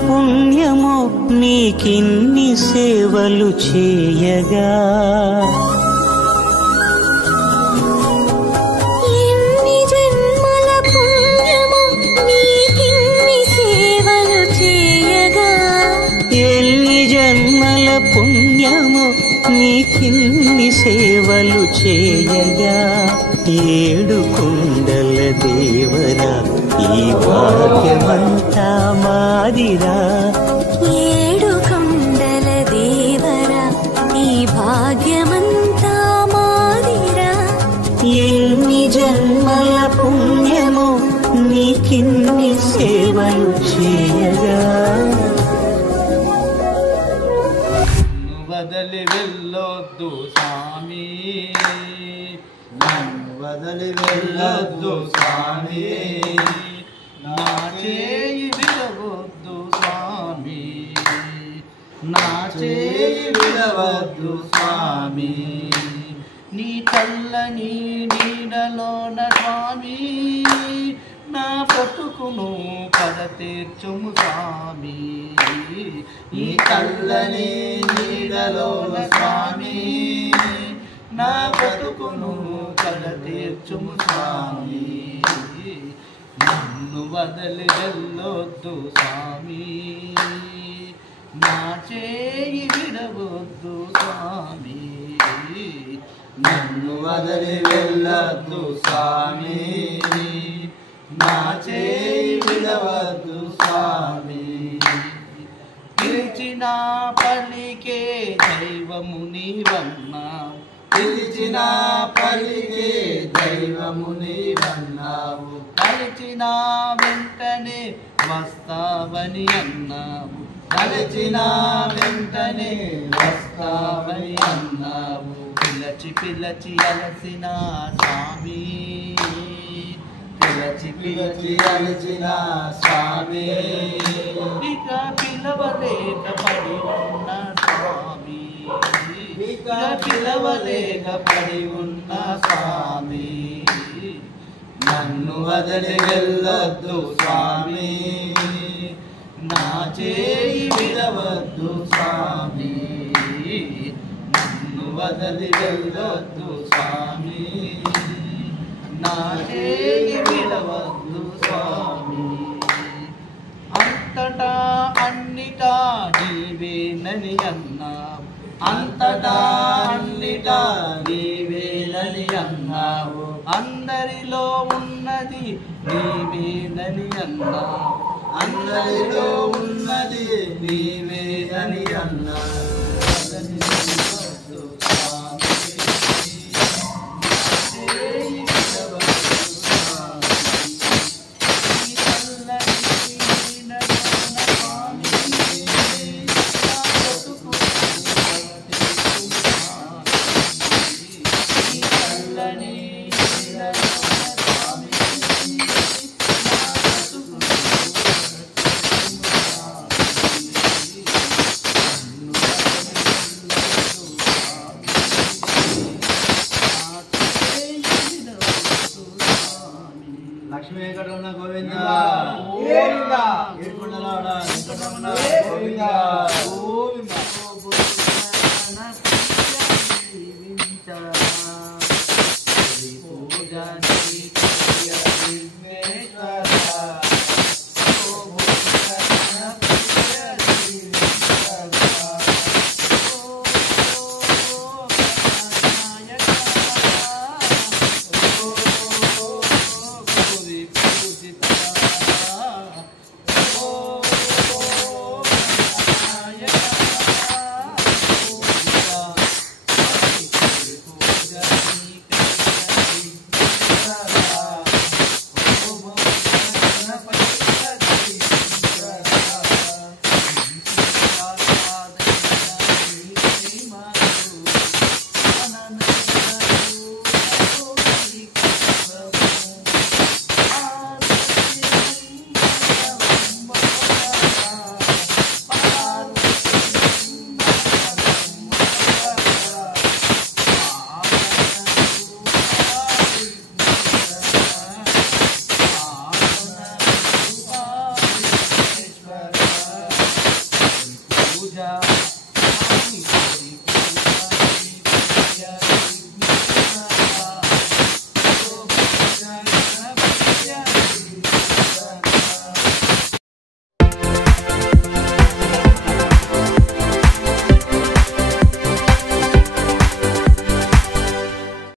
పుణ్యము నీకిన్ని సేవలు చేయగా ఎన్ని జన్మల పుణ్యము నీకిన్ని సేవలు చేయగా ఎన్ని జన్మల పుణ్యము నీకిన్ని సేవలు చేయగా ఏడు కొండల దేవరా ఈ భాగ్యమంతా మాదిరా ఏడు కొండల దేవరా ఈ భాగ్యమంతా మాదిరా ఎన్ని జన్మల పుణ్యము నీకిన్ని సేవలు చేయగా వదలి వెళ్ళొద్దు స్వామి వదలి వెళ్ళొద్దు స్వామి నా చేయి విడవద్దు స్వామి నా చేయి విడవద్దు స్వామి నీ చల్లని నీడలోన స్వామి నా బ్రతుకును కడతీర్చుము స్వామి ఈ చల్లని నీడలోన స్వామి నా బ్రతుకును కడతీర్చుము స్వామి నన్ను వదలి వెళ్ళొద్దు స్వామి నా చేయి విడవద్దు స్వామి నన్ను వదలి వెళ్ళొద్దు స్వామి నా చేయి విడవద్దు స్వామి పిలిచిన పలికే దైవము నీవన్నావు పిలిచిన పలికే దైవము నీవన్నావు కలిచిన వెంటనే వస్తావని అన్నావు కలిచిన వెంటనే వస్తావని అన్నావు పిలచి పిలచి అలసిన స్వామి పిలచి పిలచి అలచిన స్వామి ఇక పిలవలేక పడి ఉన్న స్వామి ఇక పిలవలేక పడి ఉన్న స్వామి నన్ను వదలి వెళ్ళొద్దు స్వామి నా చేయి విడవద్దు స్వామి నన్ను వదలి వెళ్ళొద్దు స్వామి నా చేయి విడవద్దు స్వామి అంతటా అన్నిటా నీవేనని అన్నావు అంతటా అన్నిటా నీవేనని అన్నావు అందరిలో ఉన్నది నీవేనని అన్నావు అందరిలో ఉన్నది నీవేనని అన్నావు లక్ష్మీ వెంకటరమణ గోవింద గోవింద ఏడుకొండలవాడ వెంకటరమణ గోవింద గోవింద